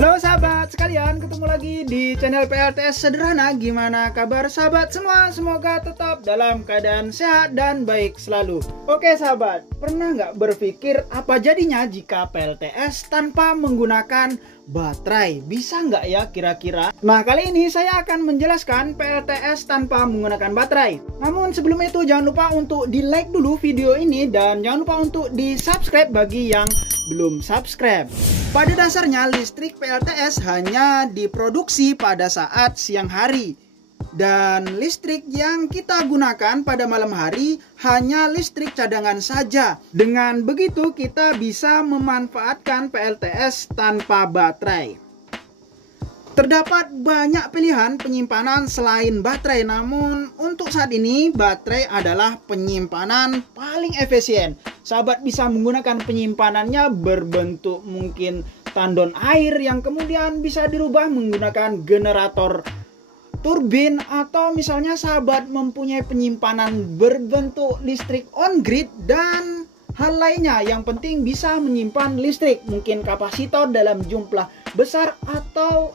Halo sahabat sekalian, ketemu lagi di channel PLTS Sederhana. Gimana kabar sahabat semua? Semoga tetap dalam keadaan sehat dan baik selalu. Oke sahabat, pernah nggak berpikir apa jadinya jika PLTS tanpa menggunakan baterai? Bisa nggak ya kira-kira? Nah, kali ini saya akan menjelaskan PLTS tanpa menggunakan baterai. Namun sebelum itu jangan lupa untuk di like dulu video ini dan jangan lupa untuk di subscribe bagi yang belum subscribe. Pada dasarnya listrik PLTS hanya diproduksi pada saat siang hari, dan listrik yang kita gunakan pada malam hari hanya listrik cadangan saja. Dengan begitu kita bisa memanfaatkan PLTS tanpa baterai. Terdapat banyak pilihan penyimpanan selain baterai, namun untuk saat ini baterai adalah penyimpanan paling efisien. Sahabat bisa menggunakan penyimpanannya berbentuk mungkin tandon air yang kemudian bisa dirubah menggunakan generator turbin, atau misalnya sahabat mempunyai penyimpanan berbentuk listrik on grid dan hal lainnya. Yang penting bisa menyimpan listrik, mungkin kapasitor dalam jumlah besar atau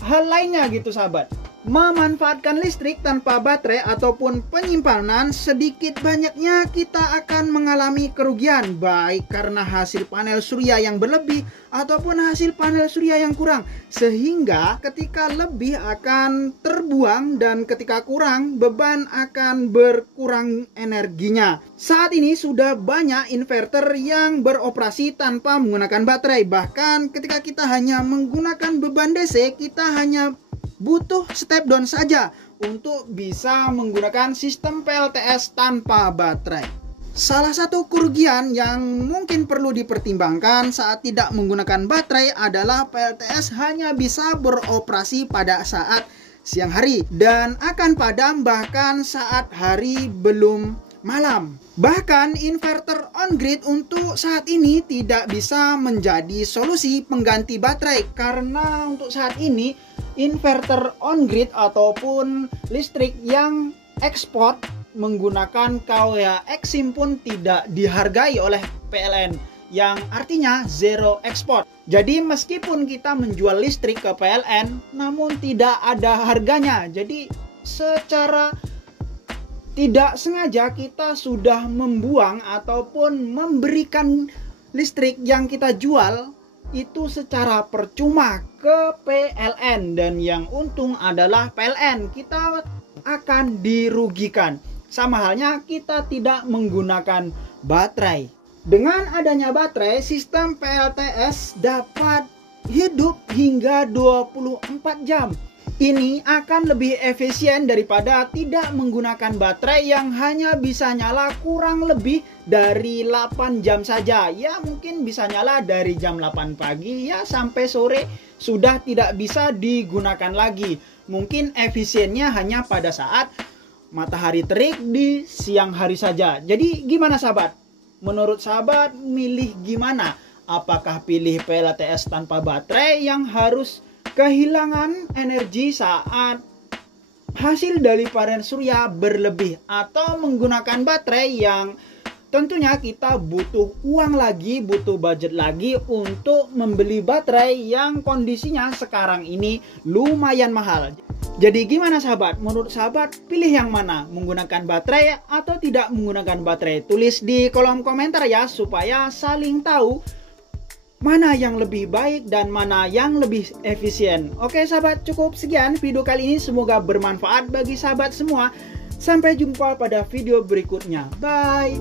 hal lainnya gitu sahabat. Memanfaatkan listrik tanpa baterai ataupun penyimpanan, sedikit banyaknya kita akan mengalami kerugian, baik karena hasil panel surya yang berlebih ataupun hasil panel surya yang kurang. Sehingga ketika lebih akan terbuang dan ketika kurang, beban akan berkurang energinya. Saat ini sudah banyak inverter yang beroperasi tanpa menggunakan baterai. Bahkan ketika kita hanya menggunakan beban DC, kita hanya butuh step down saja untuk bisa menggunakan sistem PLTS tanpa baterai. Salah satu kerugian yang mungkin perlu dipertimbangkan saat tidak menggunakan baterai adalah PLTS hanya bisa beroperasi pada saat siang hari dan akan padam bahkan saat hari belum malam. Bahkan inverter on grid untuk saat ini tidak bisa menjadi solusi pengganti baterai, karena untuk saat ini inverter on grid ataupun listrik yang ekspor menggunakan KWH Exim pun tidak dihargai oleh PLN, yang artinya zero ekspor. Jadi meskipun kita menjual listrik ke PLN namun tidak ada harganya. Jadi secara tidak sengaja kita sudah membuang ataupun memberikan listrik yang kita jual itu secara percuma ke PLN, dan yang untung adalah PLN. Kita akan dirugikan. Sama halnya kita tidak menggunakan baterai. Dengan adanya baterai, sistem PLTS dapat hidup hingga 24 jam. Ini akan lebih efisien daripada tidak menggunakan baterai yang hanya bisa nyala kurang lebih dari 8 jam saja. Ya mungkin bisa nyala dari jam 8 pagi ya sampai sore sudah tidak bisa digunakan lagi. Mungkin efisiennya hanya pada saat matahari terik di siang hari saja. Jadi gimana sahabat? Menurut sahabat milih gimana? Apakah pilih PLTS tanpa baterai yang harus kehilangan energi saat hasil dari panel surya berlebih, atau menggunakan baterai yang tentunya kita butuh uang lagi, butuh budget lagi untuk membeli baterai yang kondisinya sekarang ini lumayan mahal. Jadi gimana sahabat? Menurut sahabat pilih yang mana? Menggunakan baterai atau tidak menggunakan baterai? Tulis di kolom komentar ya, supaya saling tahu mana yang lebih baik dan mana yang lebih efisien. Oke sahabat, cukup sekian video kali ini. Semoga bermanfaat bagi sahabat semua. Sampai jumpa pada video berikutnya. Bye.